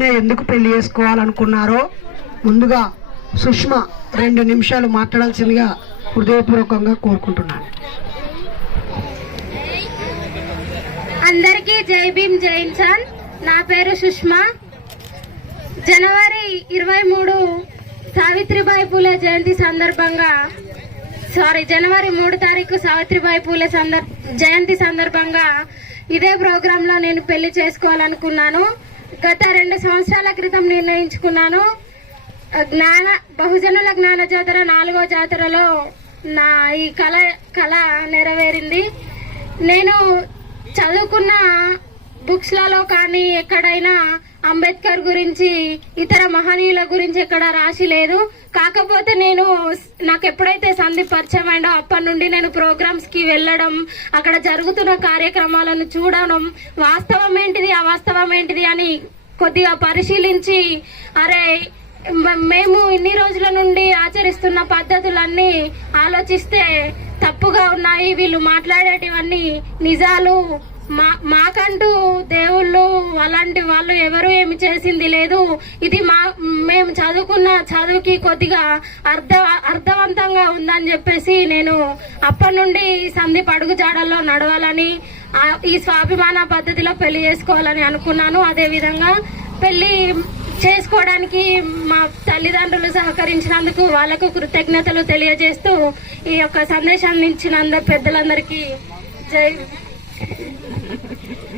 ఎందుకు పెళ్ళి చేసుకోవాలనుకున్నారో ముందుగా సుష్మా రెండు నిమిషాలు మాట్లాడాల్సిందిగా హృదయపూర్వకంగా కోరుకుంటున్నాను. అందరికీ జై భీమ్ జై ఇన్సాన్ నా పేరు సుష్మా. జనవరి ఇరవై మూడు సావిత్రిబాయి పూలే జయంతి సందర్భంగా సారీ జనవరి మూడు తారీఖు సావిత్రిబాయి పూలే సందర్ జయంతి సందర్భంగా ఇదే ప్రోగ్రాంలో నేను పెళ్ళి చేసుకోవాలనుకున్నాను. గత రెండు సంవత్సరాల క్రితం నిర్ణయించుకున్నాను. జ్ఞాన బహుజనుల జ్ఞాన జాతర నాలుగో జాతరలో నా ఈ కళ కళ నెరవేరింది. నేను చదువుకున్న బుక్స్లలో కానీ ఎక్కడైనా అంబేద్కర్ గురించి ఇతర మహనీయుల గురించి ఎక్కడ రాసి లేదు. కాకపోతే నేను నాకు ఎప్పుడైతే సంధి పరిచయం అయిందో అప్పటి నుండి నేను ప్రోగ్రామ్స్కి వెళ్ళడం అక్కడ జరుగుతున్న కార్యక్రమాలను చూడడం వాస్తవం ఏంటిది అవాస్తవం ఏంటిది అని కొద్దిగా పరిశీలించి అరే మేము ఇన్ని రోజుల నుండి ఆచరిస్తున్న పద్ధతులన్నీ ఆలోచిస్తే తప్పుగా ఉన్నాయి వీళ్ళు మాట్లాడేటివన్నీ నిజాలు మా మాకంటూ దేవుళ్ళు అలాంటి వాళ్ళు ఎవరు ఏమి చేసింది లేదు. ఇది మా మేము చదువుకున్న చదువుకి కొద్దిగా అర్థ అర్థవంతంగా ఉందని చెప్పేసి నేను అప్పటి నుండి సంధి అడుగు జాడల్లో నడవాలని ఈ స్వాభిమాన పద్ధతిలో పెళ్ళి చేసుకోవాలని అనుకున్నాను. అదే విధంగా పెళ్ళి చేసుకోవడానికి మా తల్లిదండ్రులు సహకరించినందుకు వాళ్ళకు కృతజ్ఞతలు తెలియజేస్తూ ఈ యొక్క సందేశాన్ని ఇచ్చిన పెద్దలందరికీ జై ハハハハ!